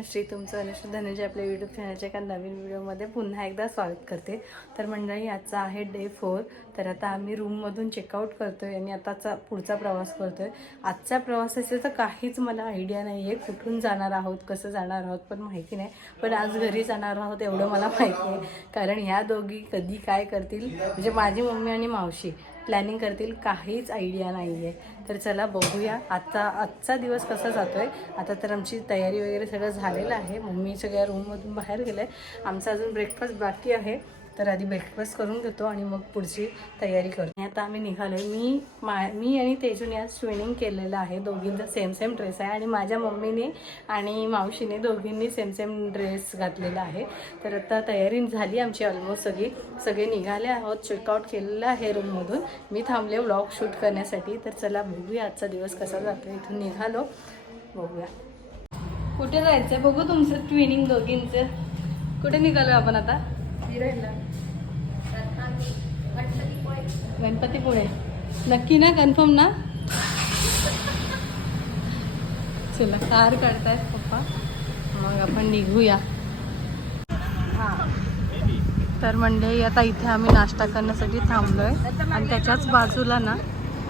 धनश्री, तुमचं अनुश्री धनंजय आपल्या यूट्यूब चॅनलच्या एका नवीन व्हिडिओमध्ये पुन्हा एकदा स्वागत करते. तर मंडळी, आजचा आहे डे 4. तर आता आम्ही रूममधून चेकआउट करतो आहे आणि आताचा पुढचा प्रवास करतो आहे. आजच्या प्रवासाचं तर काहीच मला आयडिया नाही आहे, कुठून जाणार आहोत, कसं जाणार आहोत पण माहिती नाही. पण आज घरी जाणार आहोत एवढं मला माहिती आहे, कारण ह्या दोघी कधी काय करतील, म्हणजे माझी मम्मी आणि मावशी प्लॅनिंग करतील, काहीच आयडिया नाही आहे. तर चला बघूया आजचा दिवस कसा जातो आहे. आता तर आमची तयारी वगैरे सगळं झालेलं आहे. मम्मी सगळ्या रूममधून बाहेर गेलं आहे. आमचा अजून ब्रेकफास्ट बाकी आहे, तर आधी ब्रेकफास्ट करून घेतो आणि मग पुढची तयारी करतो. आता आम्ही निघालो आहे. मी आणि तेजूने आज स्विमिंग केलेलं आहे. दोघींचा सेम ड्रेस आहे आणि माझ्या मम्मीने आणि मावशीने दोघींनी सेम ड्रेस घातलेला आहे. तर आता तयारी झाली आमची ऑलमोस्ट सगळे निघाले आहोत. चेकआउट केलेलं आहे रूममधून. मी थांबले व्लॉग शूट करण्यासाठी. तर चला बघूया आजचा दिवस कसा जातो. इथून निघालो, बघूया कुठे जायचं बघू. तुमचं ट्विनिंग दोघींचं. कुठे निघालो आपण आता? गणपतीपुळे. नक्की ना? कन्फर्म ना? चला, कार काढतायत पप्पा, मग आपण निघूया. तर मंडळी, आता इथे आम्ही नाश्ता करण्यासाठी थांबलो आहे आणि त्याच्याच बाजूला ना,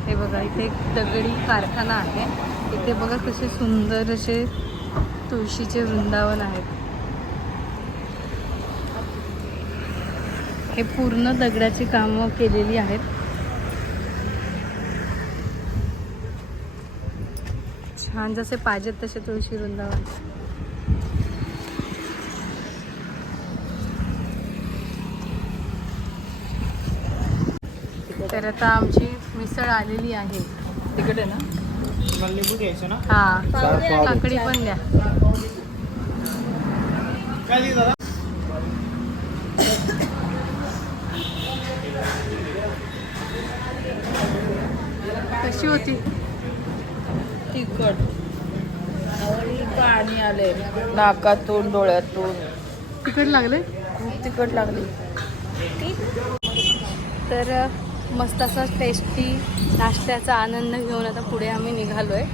हे बघा, इथे एक दगडी कारखाना आहे. इथे बघा कसे सुंदर असे तुळशीचे वृंदावन आहेत. हे पूर्ण दगडाची कामं केलेली आहेत. छान, जसे पाहिजेत तसे तुळशी वृंदावन. तर आता आमची मिसळ आलेली आहे. तिकडे ना लिंबू द्यायचं ना? हा, काकडी पण द्या. कशी होती? तिखट, पाणी आले नाकातून डोळ्यातून. तिखट लागले? खूप तिखट लागली. तर मस्त असा टेस्टी नाश्त्याचा आनंद घेऊन आता पुढे आम्ही निघालो आहे.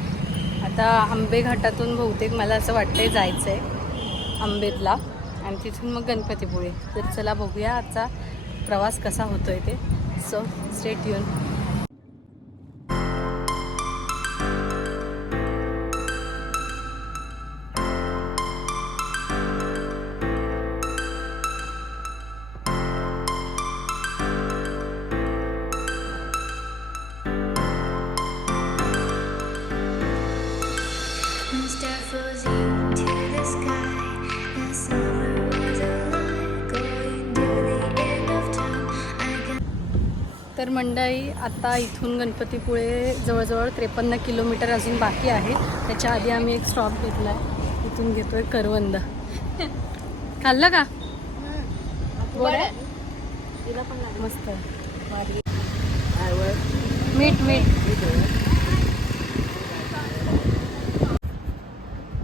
आता आंबे घाटातून बहुतेक मला असं वाटतंय जायचं आहे आंबेतला, आणि तिथून मग गणपतीपुळे. तर चला बघूया आजचा प्रवास कसा होतो आहे ते. So stay tune. तर मंडळी, आता इथून गणपतीपुळे जवळजवळ 53 किलोमीटर अजून बाकी आहे. त्याच्या आधी आम्ही एक स्टॉप घेतला आहे. इथून घेतोय करवंद. खाल्लं का? मस्त. मीठ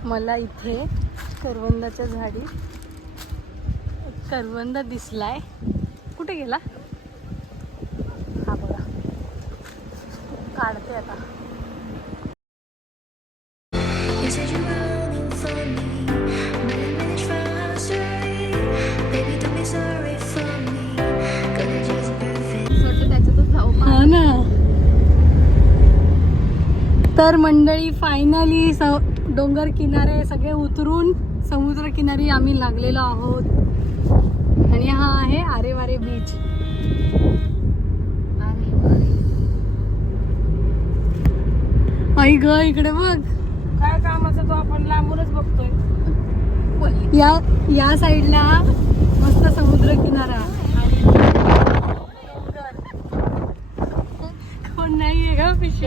मला इथे करवंदाच्या झाडी करवंद दिसलाय. कुठे गेला? हा बघा, काढते आता. हा ना. तर मंडळी, फायनली डोंगर किनारे सगळे उतरून समुद्र किनारी आम्ही लागलेलो आहोत. आणि हा आहे आरेवारे बीच. आई ग, इकडे बघ. काय कामाचा तो आपण लांबूनच बघतोय. या साईडला मस्त समुद्र किनारा. कोण नाहीये का? पिशवी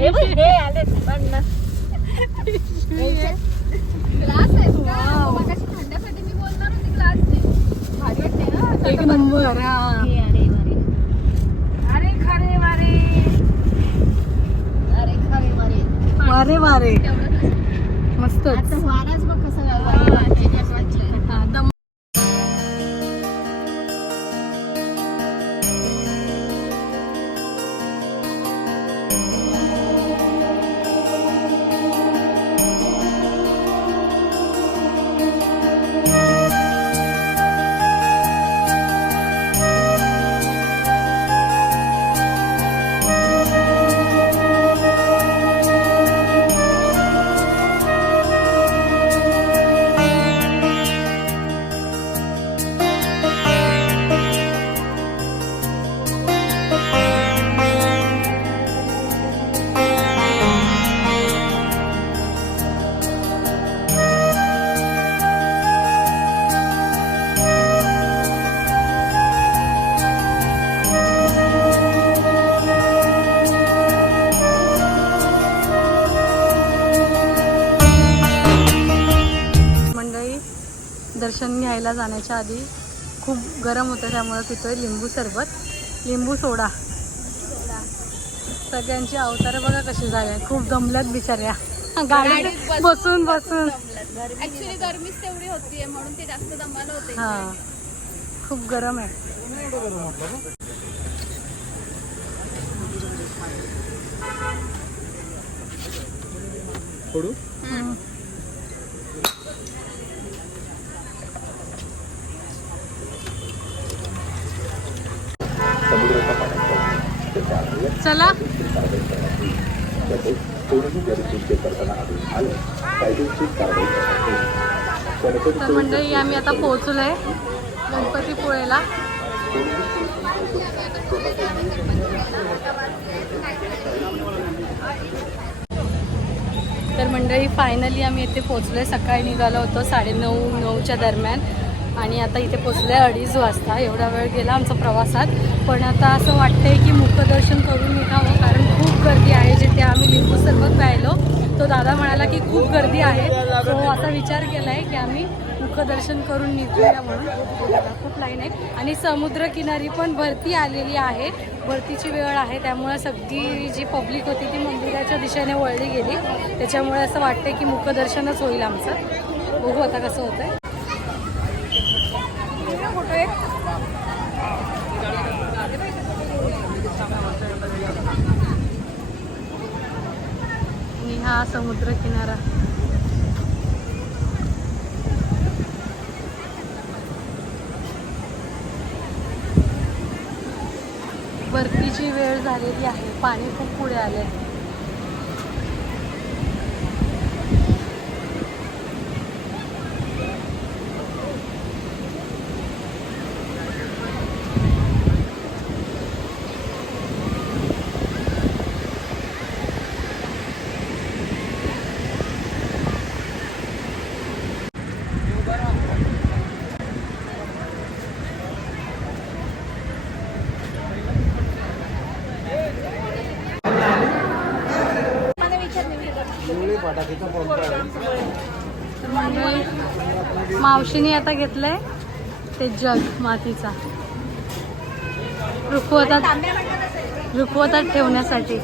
एक नंबर. अरे वारे मस्त. वाराच बघ कसा. घ्यायला जाण्याच्या आधी खूप गरम होतं त्यामुळे पितोय लिंबू सरबत, लिंबू सोडा. सगळ्यांची अवतारं बघा कशी झाल्या, खूप दमल्यात बिचाऱ्या गाडीत बसून बसून. ऍक्च्युली गरमीच तेवढी होतीये म्हणून ते जास्त दमाला होते. हा खूप गरम आहे. चला तर मंडळी आम्ही आता पोहोचलोय गणपतीपुळेला. तर मंडळी फायनली आम्ही इथे पोहोचलोय. सकाळी निघालो होतो 9:30-9च्या दरम्यान आणि आता इथे पोहोचलोय 2:30 वाजता. एवढा वेळ गेला आमचा प्रवासात. पण आता असं वाटतंय की मुखदर्शन करून निघावं, कारण खूप गर्दी आहे. जिथे आम्ही लिंबू सरबत प्यायलो तो दादा म्हणाला की खूप गर्दी आहे. तो असा विचार केला आहे की आम्ही मुखदर्शन करून निघूया म्हणून. खूप लाईन आहे आणि समुद्रकिनारी पण भरती आलेली आहे. भरतीची वेळ आहे त्यामुळे सगळी जी पब्लिक होती ती मंदिराच्या दिशेने वळली गेली. त्याच्यामुळे असं वाटतंय की मुखदर्शनच होईल आमचं. बघू आता कसं होतंय. आणि हा समुद्र किनारा. भरतीची वेळ झालेली आहे, पाणी खूप पुढे आले. मावशीने आता घेतलंय ते जग मातीचा रुखवतात ठेवण्यासाठी.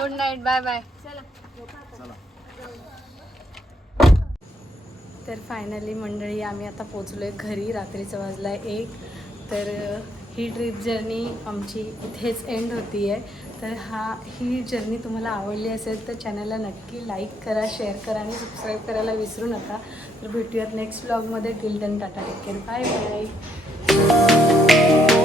Good night, bye bye. तर फायनली मंडळी आम्ही आता पोचलोय घरी. रात्रीचं वाजलाय 1. तर ही ट्रिप जर्नी आमची इथेच एंड होती आहे. तर ही जर्नी तुम्हाला आवडली असेल तर चॅनलला नक्की लाईक करा, शेअर करा आणि सबस्क्राईब करायला विसरू नका. तर भेटूयात नेक्स्ट व्लॉगमध्ये. Till then tata, take care, bye bye.